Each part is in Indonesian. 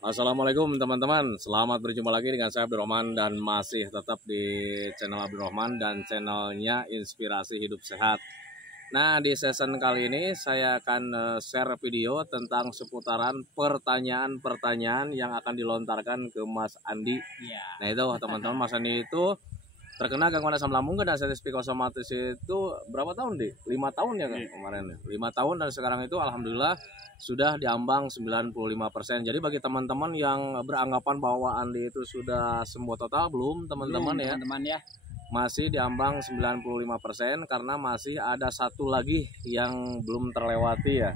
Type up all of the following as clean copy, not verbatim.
Assalamualaikum teman-teman, selamat berjumpa lagi dengan saya Abdurrahman dan masih tetap di channel Abdurrahman dan channelnya Inspirasi Hidup Sehat. Nah, di season kali ini saya akan share video tentang seputaran pertanyaan-pertanyaan yang akan dilontarkan ke Mas Andi. Iya. Nah itu teman-teman, Mas Andi itu terkena gangguan asam lambung dan sensitif psikosomatis itu berapa tahun deh? 5 tahun ya kan kemarin. 5 tahun dan sekarang itu alhamdulillah sudah diambang 95%. Jadi bagi teman-teman yang beranggapan bahwa Andi itu sudah sembuh total, belum teman-teman ya. Teman-teman ya. Masih diambang 95% karena masih ada satu lagi yang belum terlewati ya.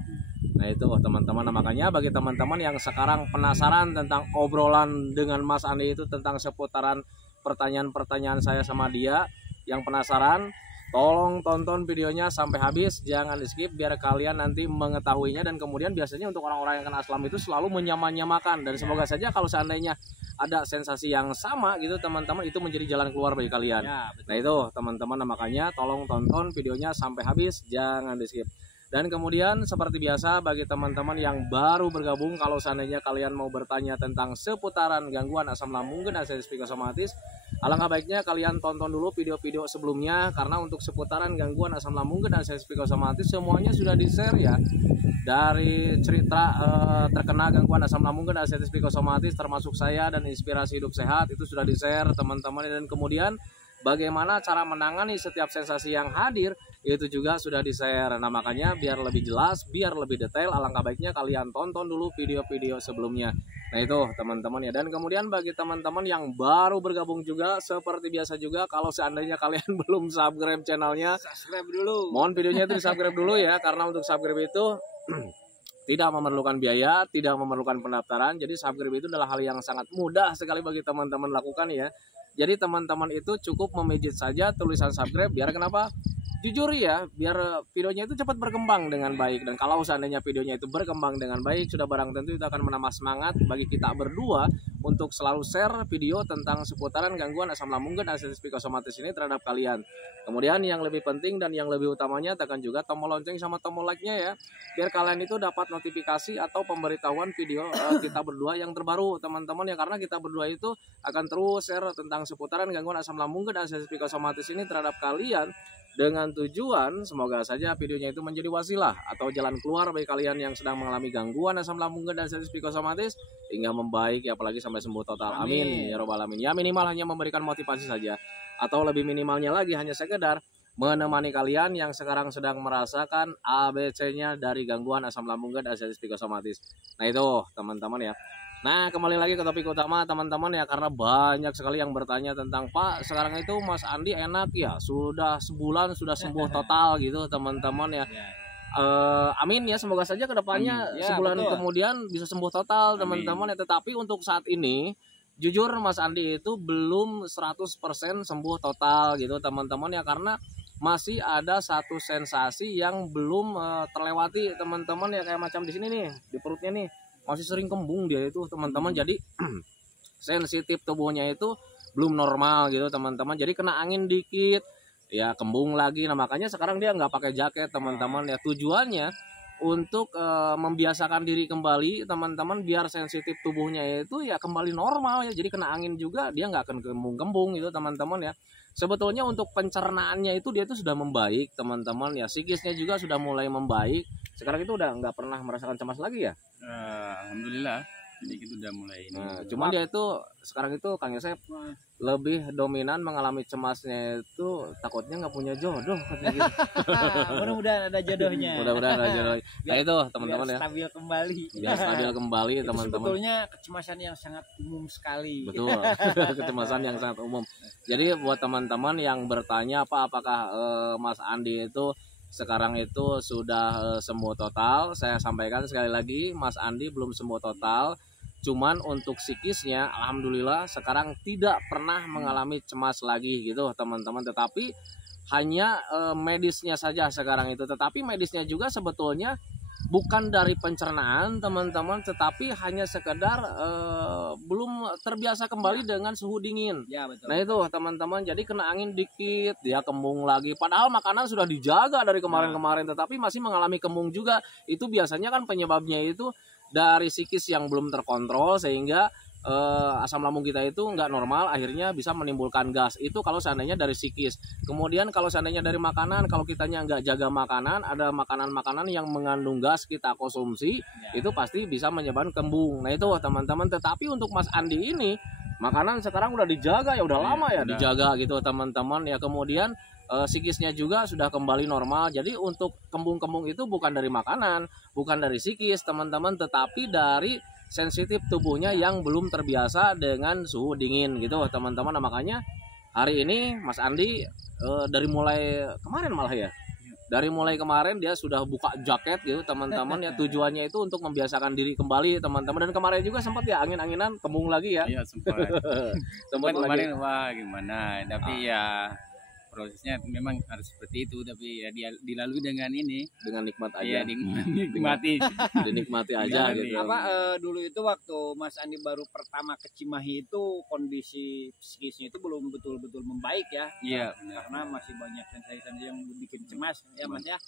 Nah itu teman-teman, nah, makanya bagi teman-teman yang sekarang penasaran tentang obrolan dengan Mas Andi itu tentang seputaran pertanyaan-pertanyaan saya sama dia, yang penasaran tolong tonton videonya sampai habis, jangan di skip biar kalian nanti mengetahuinya. Dan kemudian biasanya untuk orang-orang yang kena asam itu selalu menyamakan dan semoga saja kalau seandainya ada sensasi yang sama gitu teman-teman, itu menjadi jalan keluar bagi kalian Ya, Nah itu teman-teman, nah, makanya tolong tonton videonya sampai habis, jangan di skip. Dan kemudian seperti biasa bagi teman-teman yang baru bergabung, kalau seandainya kalian mau bertanya tentang seputaran gangguan asam lambung dan sensitif psikosomatis, alangkah baiknya kalian tonton dulu video-video sebelumnya, karena untuk seputaran gangguan asam lambung dan sensitif psikosomatis semuanya sudah di-share ya. Dari cerita terkena gangguan asam lambung dan sensitif psikosomatis termasuk saya dan Inspirasi Hidup Sehat itu sudah di-share teman-teman. Dan kemudian bagaimana cara menangani setiap sensasi yang hadir itu juga sudah di-share. Nah makanya biar lebih jelas, biar lebih detail, alangkah baiknya kalian tonton dulu video-video sebelumnya. Nah itu teman-teman ya. Dan kemudian bagi teman-teman yang baru bergabung juga, seperti biasa juga, kalau seandainya kalian belum subscribe channelnya, subscribe dulu. mohon videonya itu di subscribe dulu ya, karena untuk subscribe itu tidak memerlukan biaya, tidak memerlukan pendaftaran. Jadi subscribe itu adalah hal yang sangat mudah sekali bagi teman-teman lakukan ya. Jadi teman-teman itu cukup memijit saja tulisan subscribe, biar kenapa? Jujur ya, biar videonya itu cepat berkembang dengan baik. Dan kalau seandainya videonya itu berkembang dengan baik, sudah barang tentu itu akan menambah semangat bagi kita berdua untuk selalu share video tentang seputaran gangguan asam lambung dan sensitif psikosomatis ini terhadap kalian. Kemudian yang lebih penting dan yang lebih utamanya, tekan juga tombol lonceng sama tombol like-nya ya, biar kalian itu dapat notifikasi atau pemberitahuan video kita berdua yang terbaru teman-teman ya. Karena kita berdua itu akan terus share tentang seputaran gangguan asam lambung dan sensitif psikosomatis ini terhadap kalian, dengan tujuan semoga saja videonya itu menjadi wasilah atau jalan keluar bagi kalian yang sedang mengalami gangguan asam lambung dan sensitif psikosomatis hingga membaik ya, apalagi sampai sembuh total. Amin ya robbal alamin. Ya minimal hanya memberikan motivasi saja, atau lebih minimalnya lagi hanya sekedar menemani kalian yang sekarang sedang merasakan ABC-nya dari gangguan asam lambung dan sensitif psikosomatis. Nah itu teman-teman ya. Nah kembali lagi ke topik utama teman-teman ya, karena banyak sekali yang bertanya tentang, Pak sekarang itu Mas Andi enak ya, sudah sebulan sudah sembuh total gitu teman-teman ya. Amin ya, semoga saja kedepannya Ya, sebulan betul. kemudian bisa sembuh total teman-teman ya. Tetapi untuk saat ini jujur Mas Andi itu belum 100% sembuh total gitu teman-teman ya, karena masih ada satu sensasi yang belum terlewati teman-teman ya, kayak macam di sini nih, di perutnya nih masih sering kembung dia itu teman-teman. Jadi sensitif tubuhnya itu belum normal gitu teman-teman, jadi kena angin dikit ya kembung lagi. Nah makanya sekarang dia nggak pakai jaket teman-teman ya, tujuannya untuk membiasakan diri kembali teman-teman, biar sensitif tubuhnya itu ya kembali normal ya, jadi kena angin juga dia nggak akan kembung-kembung gitu teman-teman ya. Sebetulnya untuk pencernaannya itu dia itu sudah membaik teman-teman ya, psikisnya juga sudah mulai membaik. Sekarang itu udah nggak pernah merasakan cemas lagi ya. Alhamdulillah, jadi kita udah mulai ini. Nah, cuman dia itu sekarang itu Kang Yosep lebih dominan mengalami cemasnya itu takutnya nggak punya jodoh katanya gitu. Mudah-mudahan ada jodohnya. Mudah-mudahan ada jodoh. Nah itu teman-teman ya, Stabil kembali. biar stabil kembali Itu teman-teman. sebetulnya kecemasan yang sangat umum sekali. Betul, kecemasan yang sangat umum. Jadi buat teman-teman yang bertanya apakah Mas Andi itu sekarang itu sudah sembuh total, saya sampaikan sekali lagi, Mas Andi belum sembuh total. Cuman untuk psikisnya alhamdulillah sekarang tidak pernah mengalami cemas lagi gitu teman-teman. Tetapi hanya medisnya saja sekarang itu. Tetapi medisnya juga sebetulnya bukan dari pencernaan teman-teman, tetapi hanya sekedar belum terbiasa kembali dengan suhu dingin. Ya betul. Nah itu teman-teman, jadi kena angin dikit dia kembung lagi, padahal makanan sudah dijaga dari kemarin-kemarin tetapi masih mengalami kembung juga. Itu biasanya kan penyebabnya itu dari psikis yang belum terkontrol sehingga asam lambung kita itu nggak normal, akhirnya bisa menimbulkan gas. Itu kalau seandainya dari psikis. Kemudian kalau seandainya dari makanan, kalau kitanya nggak jaga makanan, ada makanan-makanan yang mengandung gas kita konsumsi, itu pasti bisa menyebabkan kembung. Nah itu teman-teman. Tetapi untuk Mas Andi ini, makanan sekarang udah dijaga ya, udah lama ya dijaga gitu teman-teman ya. Kemudian psikisnya juga sudah kembali normal. Jadi untuk kembung-kembung itu bukan dari makanan, bukan dari psikis teman-teman, tetapi dari sensitif tubuhnya yang belum terbiasa dengan suhu dingin gitu teman-teman. Nah, makanya hari ini Mas Andi dari mulai kemarin malah ya, dari mulai kemarin dia sudah buka jaket gitu teman-teman ya. Tujuannya itu untuk membiasakan diri kembali teman-teman. Dan kemarin juga sempat ya angin-anginan kembung lagi ya. Iya sempat. Sempat kemarin wah gimana, tapi ya prosesnya memang harus seperti itu, tapi ya dia dilalui dengan ini, dengan nikmat ya aja. dinikmati. Dinikmati aja gitu. Dulu itu waktu Mas Andi baru pertama ke Cimahi itu kondisi psikisnya itu belum betul-betul membaik ya. Iya, karena masih banyak sensasi yang bikin cemas ya Mas ya.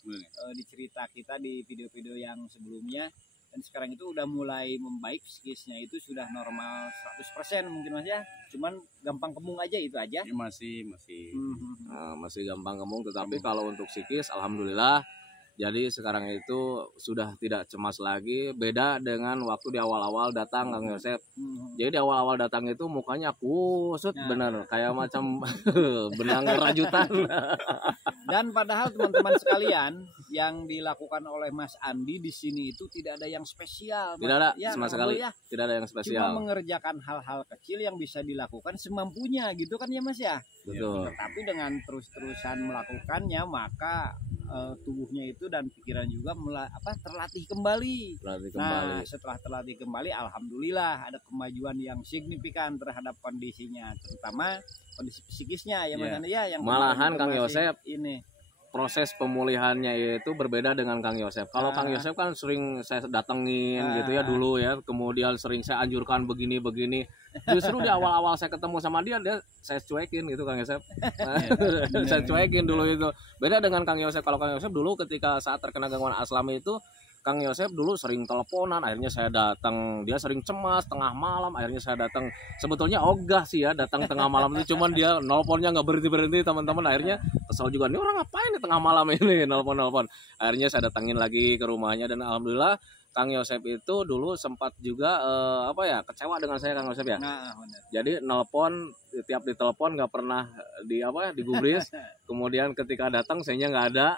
Di cerita kita di video-video yang sebelumnya, dan sekarang itu udah mulai membaik, psikisnya itu sudah normal 100% mungkin Mas ya. Cuman gampang kembung aja, itu aja. Ya, masih gampang kembung, tetapi kalau untuk psikis alhamdulillah. Jadi sekarang itu sudah tidak cemas lagi, beda dengan waktu di awal-awal datang Kang Yosep. Jadi di awal-awal datang itu mukanya kusut bener, kayak macam benang rajutan. Dan padahal teman-teman sekalian, yang dilakukan oleh Mas Andi di sini itu tidak ada yang spesial. Tidak ada ya, sama sekali. Ya. Tidak ada yang spesial. Cuma mengerjakan hal-hal kecil yang bisa dilakukan semampunya gitu kan ya Mas ya. Betul. Tetapi dengan terus-terusan melakukannya, maka tubuhnya itu dan pikiran juga terlatih kembali. Nah, setelah terlatih kembali, alhamdulillah ada kemajuan yang signifikan terhadap kondisinya, terutama kondisi psikisnya ya Mas Andi ya. Yang malahan Kang Yosep ini proses pemulihannya itu berbeda dengan Kang Yosep. Kalau Kang Yosep kan sering saya datengin gitu ya dulu ya, kemudian sering saya anjurkan begini-begini. Justru di awal-awal saya ketemu sama dia saya cuekin gitu Kang Yosep. Saya cuekin dulu itu. Beda dengan Kang Yosep. Kalau Kang Yosep dulu ketika saat terkena gangguan asam itu, Kang Yosep dulu sering teleponan, akhirnya saya datang, dia sering cemas tengah malam, akhirnya saya datang. Sebetulnya ogah sih ya datang tengah malam itu, cuman dia nelponnya nggak berhenti teman-teman. Akhirnya kesel juga, nih orang ngapain nih tengah malam ini nelpon. Akhirnya saya datangin lagi ke rumahnya, dan alhamdulillah Kang Yosep itu dulu sempat juga kecewa dengan saya Kang Yosep ya. Jadi nelpon, tiap ditelepon nggak pernah digubris. Kemudian ketika datang sayanya nggak ada.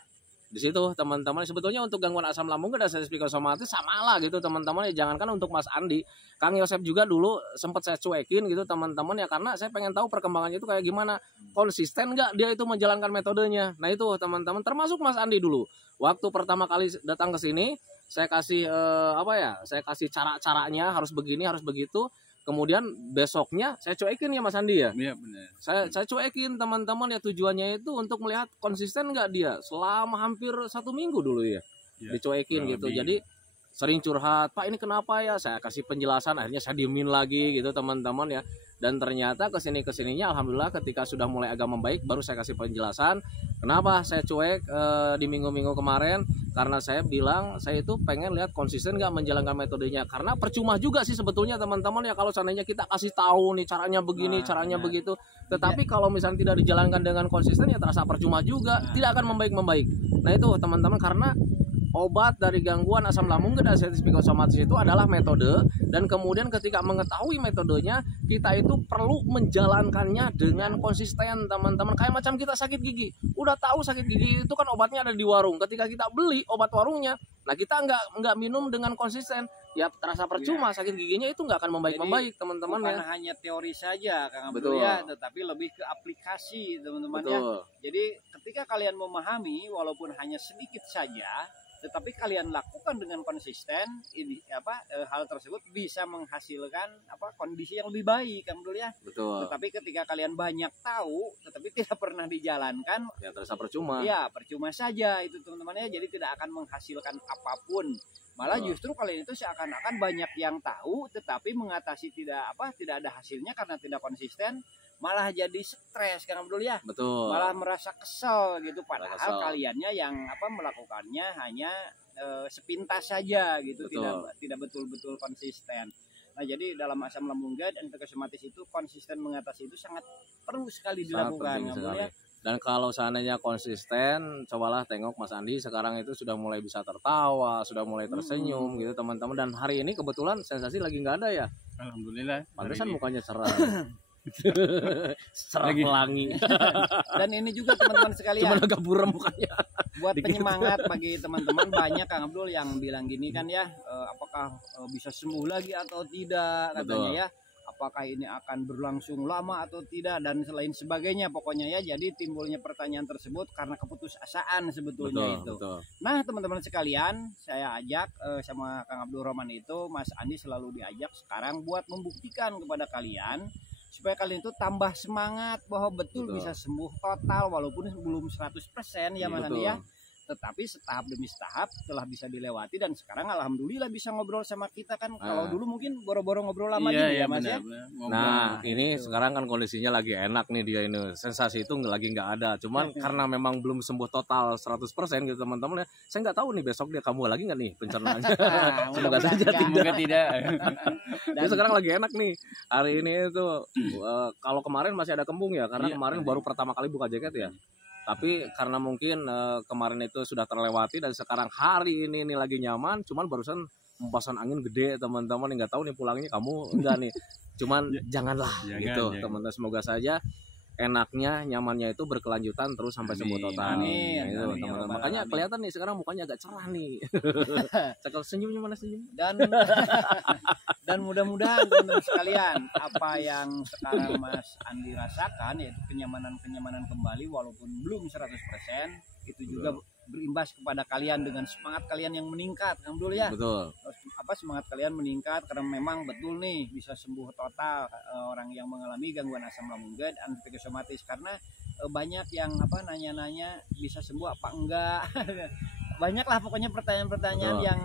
Di situ teman-teman, sebetulnya untuk gangguan asam lambung dan sensitif psikosomatis sama lah gitu teman-teman ya. Jangankan untuk Mas Andi, Kang Yosep juga dulu sempat saya cuekin gitu teman-teman ya, karena saya pengen tahu perkembangannya itu kayak gimana, konsisten nggak dia itu menjalankan metodenya. Nah itu teman-teman, termasuk Mas Andi dulu waktu pertama kali datang ke sini, saya kasih saya kasih cara-caranya, harus begini harus begitu. Kemudian besoknya saya cuekin ya Mas Andi ya. Iya benar. Saya cuekin teman-teman ya, tujuannya itu untuk melihat konsisten nggak dia selama hampir 1 minggu dulu ya. Dicuekin gitu. Jadi sering curhat, Pak ini kenapa ya, saya kasih penjelasan, akhirnya saya diemin lagi gitu teman-teman ya. Dan ternyata kesininya alhamdulillah ketika sudah mulai agak membaik, baru saya kasih penjelasan kenapa saya cuek di minggu-minggu kemarin. Karena saya bilang saya itu pengen lihat konsisten nggak menjalankan metodenya. Karena percuma juga sih sebetulnya teman-teman ya, kalau seandainya kita kasih tahu nih caranya begini, caranya begitu, tetapi kalau misalnya tidak dijalankan dengan konsisten ya terasa percuma juga, tidak akan membaik. Nah itu teman-teman, karena obat dari gangguan asam lambung dan sensitif psikosomatis itu adalah metode, dan kemudian ketika mengetahui metodenya, kita itu perlu menjalankannya dengan konsisten teman-teman. Kayak macam kita sakit gigi, udah tahu sakit gigi itu kan obatnya ada di warung, ketika kita beli obat warungnya, nah kita nggak minum dengan konsisten, ya terasa percuma, sakit giginya itu nggak akan membaik teman-teman ya. Bukan hanya teori saja Kang Abdul ya, tetapi lebih ke aplikasi teman-teman ya. Jadi ketika kalian memahami walaupun hanya sedikit saja, tetapi kalian lakukan dengan konsisten, hal tersebut bisa menghasilkan kondisi yang lebih baik Kang Abdul ya. Betul. Tetapi ketika kalian banyak tahu tetapi tidak pernah dijalankan, ya terasa percuma. Ya percuma saja itu teman-teman ya. Jadi tidak akan menghasilkan apapun Malah justru kalian itu seakan-akan banyak yang tahu tetapi mengatasi tidak ada hasilnya karena tidak konsisten, malah jadi stres Kang Abdul ya. Betul. Malah merasa kesel gitu, padahal kaliannya yang melakukannya hanya sepintas saja gitu. Betul. tidak betul-betul konsisten. Nah, jadi dalam asam lambung GERD dan psikosomatis itu konsisten mengatasi itu sangat perlu sekali dilakukan ya. Dan kalau seandainya konsisten, cobalah tengok Mas Andi sekarang itu sudah mulai bisa tertawa, sudah mulai tersenyum gitu teman-teman. Dan hari ini kebetulan sensasi lagi nggak ada ya. Alhamdulillah. Pantesan mukanya cerah. Cerah pelangi. Dan ini juga teman-teman sekalian. Cuma agak buram mukanya. Buat penyemangat bagi teman-teman, banyak Kang Abdul yang bilang gini kan ya, apakah bisa sembuh lagi atau tidak katanya. Betul. Ya. Apakah ini akan berlangsung lama atau tidak dan selain sebagainya pokoknya ya. Jadi timbulnya pertanyaan tersebut karena keputusasaan sebetulnya. Betul. Nah teman-teman sekalian, saya ajak sama Kang Abdul Rahman itu, Mas Andi selalu diajak sekarang buat membuktikan kepada kalian supaya kalian itu tambah semangat bahwa betul bisa sembuh total walaupun belum 100% ya Mas Andi ya. Tetapi setahap demi setahap telah bisa dilewati dan sekarang alhamdulillah bisa ngobrol sama kita kan. Kalau dulu mungkin boro-boro ngobrol lama gitu ya Mas ya. Nah ini sekarang kan kondisinya lagi enak nih dia ini, sensasi itu lagi nggak ada, cuman karena memang belum sembuh total 100% gitu teman-teman ya. Saya nggak tahu nih besok dia kamu lagi nggak nih pencernaannya. Semoga saja tidak. Dia sekarang lagi enak nih hari ini itu. Kalau kemarin masih ada kembung ya karena kemarin baru pertama kali buka jaket ya. Tapi karena mungkin kemarin itu sudah terlewati dan sekarang hari ini lagi nyaman, cuman barusan hempasan angin gede teman-teman, nggak tahu nih pulangnya kamu enggak nih. Cuman janganlah gitu teman-teman, semoga saja enaknya nyamannya itu berkelanjutan terus sampai sembuh total. Amin. Gitu, teman-teman. Makanya kelihatan nih sekarang mukanya agak cerah nih. Cakap senyumnya mana senyum? Dan mudah-mudahan teman-teman sekalian, apa yang sekarang Mas Andi rasakan yaitu kenyamanan kembali walaupun belum 100%, itu juga berimbas kepada kalian dengan semangat kalian yang meningkat, alhamdulillah ya. Betul. Semangat kalian meningkat karena memang betul nih bisa sembuh total orang yang mengalami gangguan asam lambung GERD dan psikosomatis, karena banyak yang nanya-nanya bisa sembuh apa enggak. Banyaklah pokoknya pertanyaan-pertanyaan yang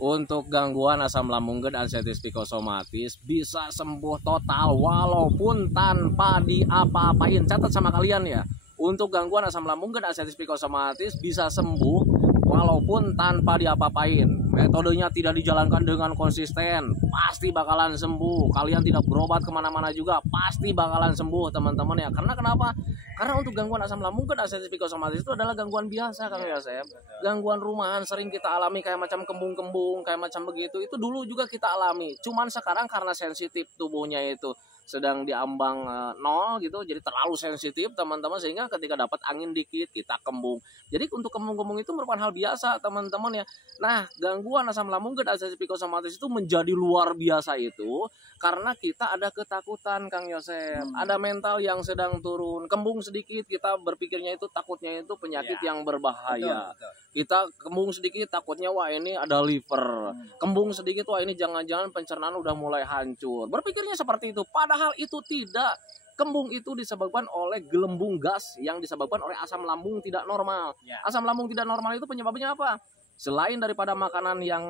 untuk gangguan asam lambung GERD ansitis psikosomatis bisa sembuh total walaupun tanpa diapa-apain. Catat sama kalian ya. Untuk gangguan asam lambung GERD ansitis psikosomatis bisa sembuh walaupun tanpa diapa-apain. Metodenya tidak dijalankan dengan konsisten, pasti bakalan sembuh. Kalian tidak berobat kemana-mana juga, pasti bakalan sembuh teman-teman ya. Karena kenapa? Karena untuk gangguan asam lambung GERD ansitis psikosomatis itu adalah gangguan biasa Kang Yosep. Gangguan rumahan sering kita alami kayak macam kembung-kembung, kayak macam begitu. Itu dulu juga kita alami. Cuman sekarang karena sensitif tubuhnya itu sedang diambang 0 gitu, jadi terlalu sensitif teman-teman, sehingga ketika dapat angin dikit kita kembung. Jadi untuk kembung-kembung itu merupakan hal biasa teman-teman ya. Nah gangguan asam lambung GERD ansitis psikosomatis itu menjadi luar biasa itu karena kita ada ketakutan Kang Yosep, ada mental yang sedang turun, kembung sedikit kita berpikirnya itu takutnya itu penyakit yang berbahaya. Betul. Kita kembung sedikit takutnya wah ini ada liver, kembung sedikit wah ini jangan-jangan pencernaan udah mulai hancur. Berpikirnya seperti itu, padahal itu tidak. Kembung itu disebabkan oleh gelembung gas yang disebabkan oleh asam lambung tidak normal. Asam lambung tidak normal itu penyebabnya apa? Selain daripada makanan yang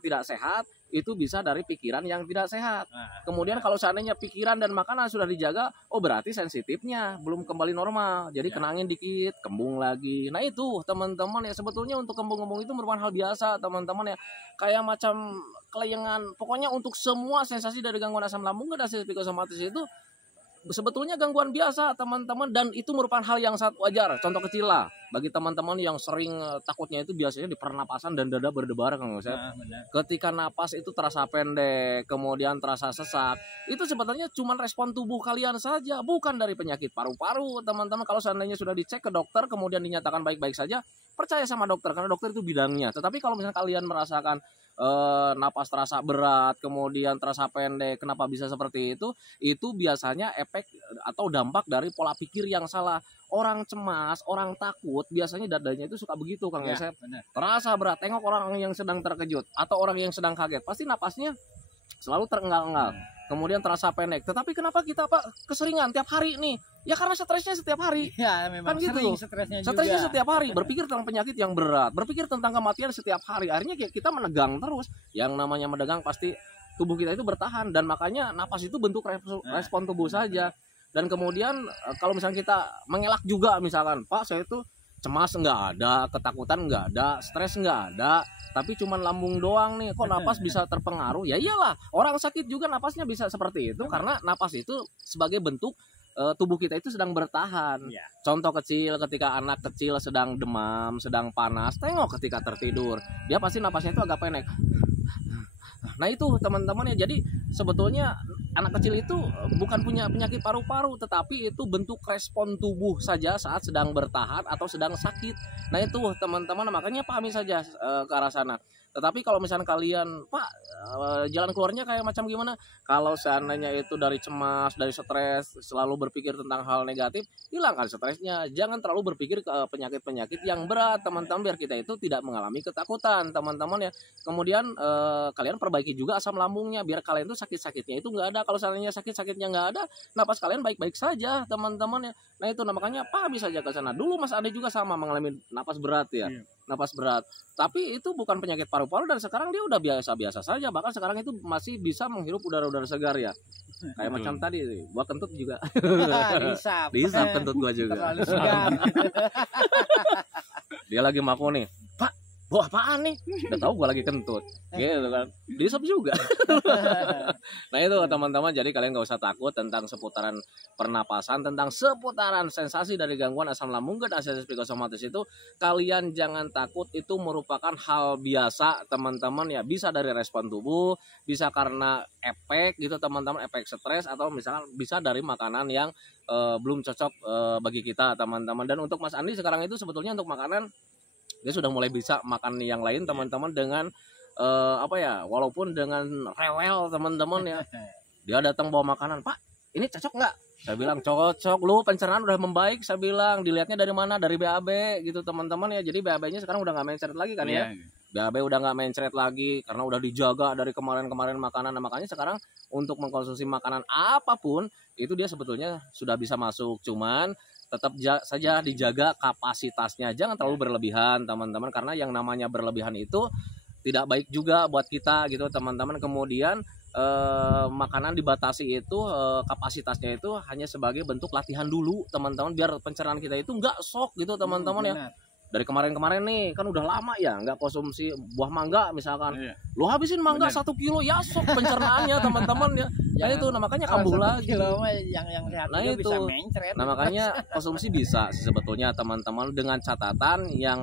tidak sehat, itu bisa dari pikiran yang tidak sehat. Kemudian kalau seandainya pikiran dan makanan sudah dijaga, oh berarti sensitifnya belum kembali normal. Jadi kena angin dikit, kembung lagi. Nah itu teman-teman ya, sebetulnya untuk kembung-kembung itu merupakan hal biasa teman-teman ya. Kayak macam kelayangan. Pokoknya untuk semua sensasi dari gangguan asam lambung dan ansitis psikosomatis itu sebetulnya gangguan biasa teman-teman, dan itu merupakan hal yang sangat wajar. Contoh kecil lah bagi teman-teman yang sering takutnya itu biasanya di pernapasan dan dada berdebar Kang Yosep. Ketika napas itu terasa pendek, kemudian terasa sesak, itu sebetulnya cuma respon tubuh kalian saja, bukan dari penyakit paru-paru teman-teman. Kalau seandainya sudah dicek ke dokter kemudian dinyatakan baik-baik saja, percaya sama dokter karena dokter itu bidangnya. Tetapi kalau misalnya kalian merasakan napas terasa berat, kemudian terasa pendek, kenapa bisa seperti itu biasanya efek atau dampak dari pola pikir yang salah. Orang cemas, orang takut, biasanya dadanya itu suka begitu Kang Yosep. Terasa berat, tengok orang yang sedang terkejut atau orang yang sedang kaget, pasti napasnya selalu terenggal-enggal. kemudian terasa pendek. Tetapi kenapa kita keseringan tiap hari nih? Ya karena stresnya setiap hari. Ya memang kan gitu. sering stresnya juga. Stresnya setiap hari, berpikir tentang penyakit yang berat, berpikir tentang kematian setiap hari. Akhirnya kita menegang terus. Yang namanya menegang pasti tubuh kita itu bertahan, dan makanya napas itu bentuk respon tubuh saja. Dan kemudian kalau misalnya kita mengelak juga, misalkan, Pak saya itu cemas nggak ada, ketakutan nggak ada, stres nggak ada, tapi cuman lambung doang nih, kok napas bisa terpengaruh? Ya iyalah, orang sakit juga napasnya bisa seperti itu, karena napas itu sebagai bentuk tubuh kita itu sedang bertahan. Contoh kecil, ketika anak kecil sedang demam, sedang panas, tengok ketika tertidur, dia pasti napasnya itu agak pendek. Nah itu teman-teman ya, jadi sebetulnya anak kecil itu bukan punya penyakit paru-paru, tetapi itu bentuk respon tubuh saja saat sedang bertahan atau sedang sakit. Nah itu teman-teman, makanya pahami saja ke arah sana. Tetapi kalau misalnya kalian, Pak, jalan keluarnya kayak macam gimana? Kalau seandainya itu dari cemas, dari stres, selalu berpikir tentang hal negatif, hilangkan stresnya. Jangan terlalu berpikir ke penyakit-penyakit yang berat, teman-teman, biar kita itu tidak mengalami ketakutan, teman-teman ya. Kemudian kalian perbaiki juga asam lambungnya, biar kalian tuh sakit-sakitnya itu nggak ada. Kalau seandainya sakit-sakitnya nggak ada, napas kalian baik-baik saja, teman-teman ya. Nah itu makanya pahami saja ke sana. Dulu Mas Andi juga sama mengalami napas berat ya. Napas berat, tapi itu bukan penyakit paru-paru, dan sekarang dia udah biasa-biasa saja, bahkan sekarang itu masih bisa menghirup udara-udara segar ya, kayak macam tadi gua kentut juga. Dihisap kentut gua juga. Dia lagi maku nih, Pak, bau apaan nih? Udah tahu gua lagi kentut, gitu kan, dihisap juga. Nah itu teman-teman, jadi kalian gak usah takut tentang seputaran pernapasan, tentang seputaran sensasi dari gangguan asam lambung dan asam psikosomatis itu. Kalian jangan takut, itu merupakan hal biasa teman-teman ya. Bisa dari respon tubuh, bisa karena efek gitu teman-teman, efek stres, atau misalkan bisa dari makanan yang belum cocok bagi kita teman-teman. Dan untuk Mas Andi sekarang itu sebetulnya untuk makanan dia sudah mulai bisa makan yang lain teman-teman, dengan walaupun dengan rewel teman-teman ya. Dia datang bawa makanan, Pak ini cocok nggak? Saya bilang cocok, lu pencernaan udah membaik. Saya bilang dilihatnya dari mana? Dari BAB gitu teman-teman ya. Jadi BAB-nya sekarang udah nggak mencret lagi kan ya. BAB udah nggak mencret lagi karena udah dijaga dari kemarin-kemarin makanan. Nah, makanya sekarang untuk mengkonsumsi makanan apapun itu dia sebetulnya sudah bisa masuk, cuman tetap saja dijaga kapasitasnya, jangan terlalu berlebihan teman-teman, karena yang namanya berlebihan itu tidak baik juga buat kita gitu teman-teman. Kemudian makanan dibatasi itu kapasitasnya itu hanya sebagai bentuk latihan dulu teman-teman, biar pencernaan kita itu nggak shock gitu teman-teman ya. Dari kemarin-kemarin nih kan udah lama ya nggak konsumsi buah mangga misalkan, lu habisin mangga 1 kilo ya shock pencernaannya teman-teman ya. Nah itu makanya kambuh lagi yang sehat nah itu bisa mencret. Nah makanya konsumsi bisa sebetulnya teman-teman, dengan catatan yang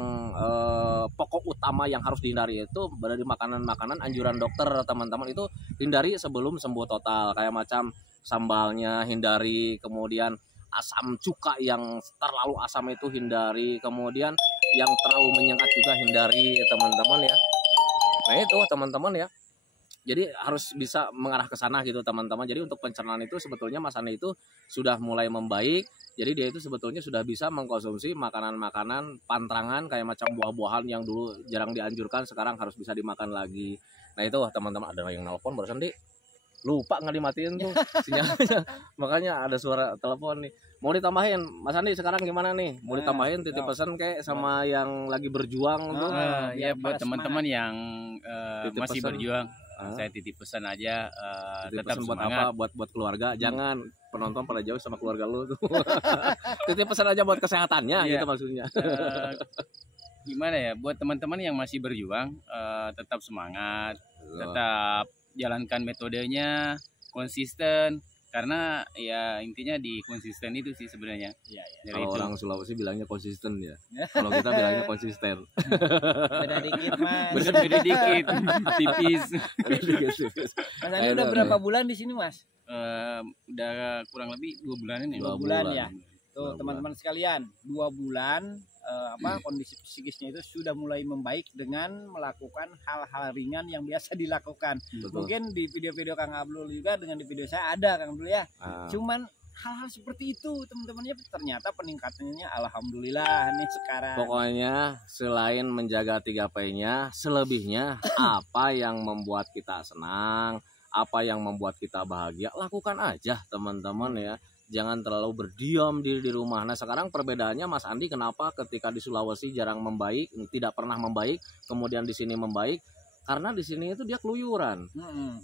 pokok utama yang harus dihindari itu dari makanan-makanan anjuran dokter teman-teman, itu hindari sebelum sembuh total, kayak macam sambalnya hindari, kemudian asam cuka yang terlalu asam itu hindari, kemudian yang terlalu menyengat juga hindari teman-teman ya. Nah itu teman-teman ya, jadi harus bisa mengarah ke sana gitu teman-teman. Jadi untuk pencernaan itu sebetulnya Mas Andi itu sudah mulai membaik. Jadi dia itu sebetulnya sudah bisa mengkonsumsi makanan-makanan pantrangan kayak macam buah-buahan yang dulu jarang dianjurkan, sekarang harus bisa dimakan lagi. Nah itu teman-teman, ada yang nelpon barusan Di, lupa nggak dimatiin tuh sinyalnya, makanya ada suara telepon nih. Mau ditambahin Mas Andi sekarang gimana nih? Mau ditambahin titip pesan kayak sama yang lagi berjuang tuh? Ya buat teman-teman yang masih berjuang, saya titip pesan aja, tetap pesan buat semangat. apa? Buat keluarga, jangan penonton pada jauh sama keluarga lu tuh. Titip pesan aja buat kesehatannya gitu maksudnya. Gimana ya, buat teman-teman yang masih berjuang, tetap semangat, tetap jalankan metodenya, konsisten, karena ya intinya di konsisten itu sih sebenarnya. Kalau orang Sulawesi bilangnya konsisten ya. Kalau kita bilangnya konsisten. Beda dikit Mas. Beda dikit, tipis. Mas Andi udah berapa bulan di sini Mas? Udah kurang lebih 2 bulanan ya. 2 bulan ya. Tuh teman-teman sekalian, 2 bulan kondisi psikisnya itu sudah mulai membaik dengan melakukan hal-hal ringan yang biasa dilakukan. Betul. Mungkin di video-video Kang Abdul juga dengan di video saya ada Kang Abdul ya. Cuman hal-hal seperti itu teman-temannya ternyata peningkatannya alhamdulillah nih sekarang. Pokoknya selain menjaga 3P-nya, selebihnya apa yang membuat kita senang, apa yang membuat kita bahagia, lakukan aja teman-teman ya. Jangan terlalu berdiam diri di rumah. Nah sekarang perbedaannya Mas Andi kenapa ketika di Sulawesi jarang membaik, tidak pernah membaik, kemudian di sini membaik, karena di sini itu dia keluyuran.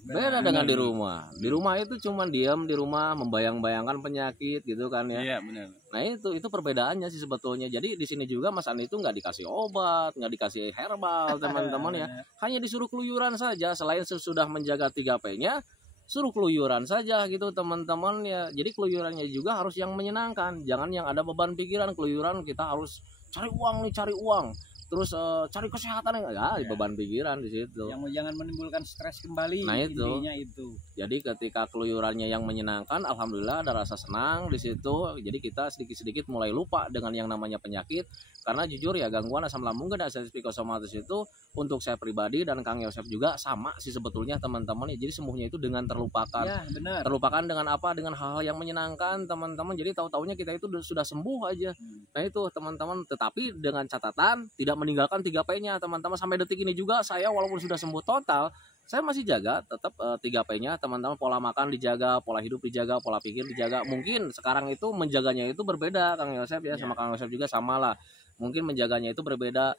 Beda dengan di rumah. Di rumah itu cuma diam di rumah, membayang-bayangkan penyakit gitu kan ya. Iya benar. Nah itu perbedaannya sih sebetulnya. Jadi di sini juga Mas Andi itu nggak dikasih obat, nggak dikasih herbal teman-teman ya. Hanya disuruh keluyuran saja. Selain sudah menjaga 3P-nya, suruh keluyuran saja gitu teman-teman ya. Jadi keluyurannya juga harus yang menyenangkan. Jangan yang ada beban pikiran. Keluyuran kita harus cari uang nih, cari uang. Terus cari kesehatan ya, beban pikiran di situ. Yang jangan menimbulkan stres kembali. Nah intinya itu. Jadi ketika keluyurannya yang menyenangkan, alhamdulillah ada rasa senang di situ. Jadi kita sedikit-sedikit mulai lupa dengan yang namanya penyakit. Karena jujur ya gangguan asam lambung dan sensitif psikosomatis itu untuk saya pribadi dan Kang Yosef juga sama sih sebetulnya teman-teman. Jadi sembuhnya itu dengan terlupakan. Ya, benar. Terlupakan dengan apa? Dengan hal-hal yang menyenangkan teman-teman. Jadi tahu-taunya kita itu sudah sembuh aja. Nah itu teman-teman. Tetapi dengan catatan tidak meninggalkan 3P-nya teman-teman. Sampai detik ini juga saya walaupun sudah sembuh total, saya masih jaga tetap 3P-nya teman-teman. Pola makan dijaga, pola hidup dijaga, pola pikir dijaga. Mungkin sekarang itu menjaganya itu berbeda Kang Yosef ya, sama Kang Yosef juga sama lah. Mungkin menjaganya itu berbeda,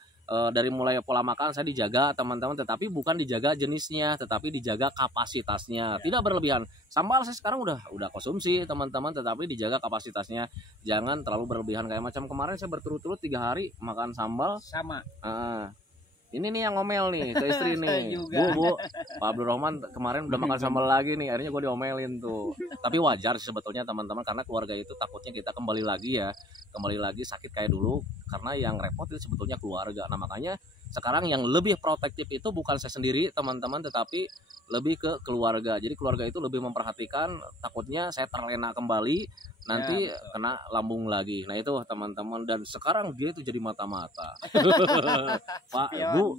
dari mulai pola makan saya dijaga teman-teman, tetapi bukan dijaga jenisnya, tetapi dijaga kapasitasnya, tidak berlebihan. Sambal saya sekarang udah konsumsi teman-teman, tetapi dijaga kapasitasnya, jangan terlalu berlebihan. Kayak macam kemarin saya berturut-turut 3 hari makan sambal sama. Ini nih yang ngomel nih ke istri nih, Bu, Pak Abdul Rahman kemarin udah makan sambal lagi nih, akhirnya gue diomelin tuh. Tapi wajar sih sebetulnya teman-teman, karena keluarga itu takutnya kita kembali lagi sakit kayak dulu, karena yang repot itu sebetulnya keluarga. Nah makanya sekarang yang lebih protektif itu bukan saya sendiri teman-teman, tetapi lebih ke keluarga. Jadi keluarga itu lebih memperhatikan, takutnya saya terlena kembali nanti kena lambung lagi. Nah itu teman-teman, dan sekarang dia itu jadi mata-mata. Pak, Bu,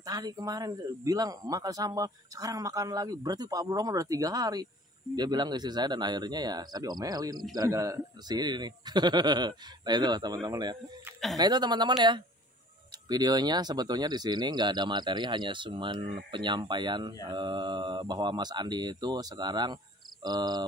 tadi kemarin bilang makan sambal, sekarang makan lagi, berarti Pak Abdul Rahman udah 3 hari. Dia bilang ke istri saya, dan akhirnya ya saya diomelin gara-gara sini nih. Nah itu teman-teman ya. Nah itu teman-teman ya. Videonya sebetulnya di sini nggak ada materi, hanya cuman penyampaian bahwa Mas Andi itu sekarang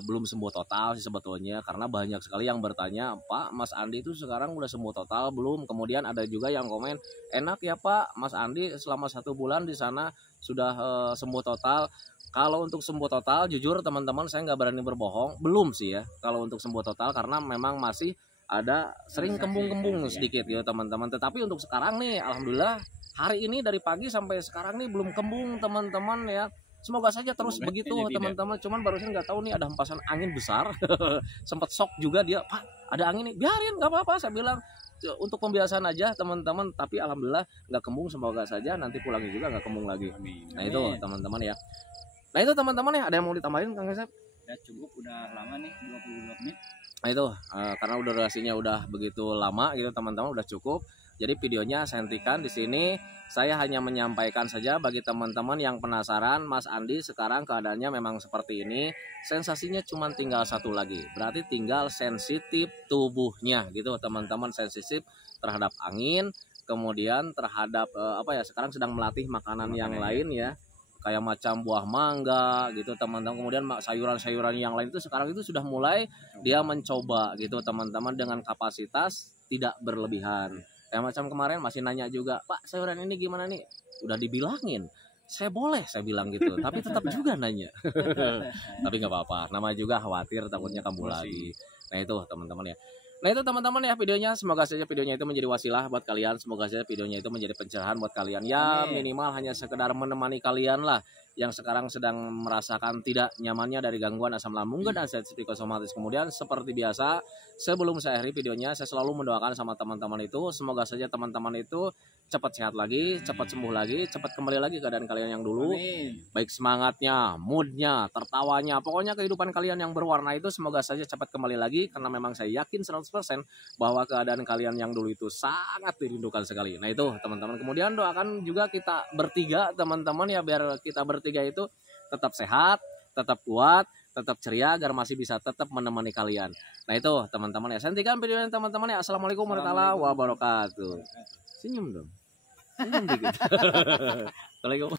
belum sembuh total sih sebetulnya, karena banyak sekali yang bertanya, Pak Mas Andi itu sekarang udah sembuh total belum? Kemudian ada juga yang komen, enak ya Pak, Mas Andi selama 1 bulan di sana sudah sembuh total. Kalau untuk sembuh total jujur teman-teman saya nggak berani berbohong, belum sih ya kalau untuk sembuh total, karena memang masih ada sering kembung-kembung sedikit ya teman-teman. Tetapi untuk sekarang nih alhamdulillah hari ini dari pagi sampai sekarang nih belum kembung teman-teman ya. Semoga saja terus begitu teman-teman. Cuman barusan nggak tahu nih ada hempasan angin besar. Sempat shock juga dia, Pak ada angin nih, biarin nggak apa-apa, saya bilang untuk pembiasaan aja teman-teman. Tapi alhamdulillah nggak kembung, semoga saja nanti pulangnya juga nggak kembung lagi. Nah itu teman-teman ya. Nah itu teman-teman ya, ada yang mau ditambahin Kang Yosef? Ya cukup, udah lama nih 22 menit. Nah itu karena udah durasinya udah begitu lama gitu teman-teman, udah cukup. Jadi videonya saya hentikan di sini. Saya hanya menyampaikan saja bagi teman-teman yang penasaran, Mas Andi sekarang keadaannya memang seperti ini. Sensasinya cuma tinggal satu lagi. Berarti tinggal sensitif tubuhnya gitu teman-teman, sensitif terhadap angin, kemudian terhadap sekarang sedang melatih makanan yang lain ya. Kayak macam buah mangga gitu teman-teman, kemudian sayuran-sayuran yang lain itu sekarang itu sudah mulai dia mencoba gitu teman-teman, dengan kapasitas tidak berlebihan. Kayak macam kemarin masih nanya juga, Pak sayuran ini gimana nih, udah dibilangin saya bilang gitu, tapi tetap juga nanya. Tapi nggak apa-apa, nama juga khawatir takutnya kambuh lagi. Nah itu teman-teman ya. Nah itu teman-teman ya videonya, semoga saja videonya itu menjadi wasilah buat kalian, semoga saja videonya itu menjadi pencerahan buat kalian ya. Minimal hanya sekedar menemani kalian lah yang sekarang sedang merasakan tidak nyamannya dari gangguan asam lambung dan sensitif psikosomatis. Kemudian seperti biasa, sebelum saya akhiri videonya, saya selalu mendoakan sama teman-teman itu, semoga saja teman-teman itu cepat sehat lagi, cepat sembuh lagi, cepat kembali lagi keadaan kalian yang dulu. Baik semangatnya, moodnya, tertawanya, pokoknya kehidupan kalian yang berwarna itu semoga saja cepat kembali lagi, karena memang saya yakin 100% bahwa keadaan kalian yang dulu itu sangat dirindukan sekali. Nah itu teman-teman. Kemudian doakan juga kita bertiga teman-teman ya, biar kita bertiga itu tetap sehat, tetap kuat, tetap ceria, agar masih bisa tetap menemani kalian. Nah itu teman-teman ya. Hentikan videonya teman-teman ya. Assalamualaikum warahmatullahi wabarakatuh. Senyum dong. Senyum dikit. Assalamualaikum.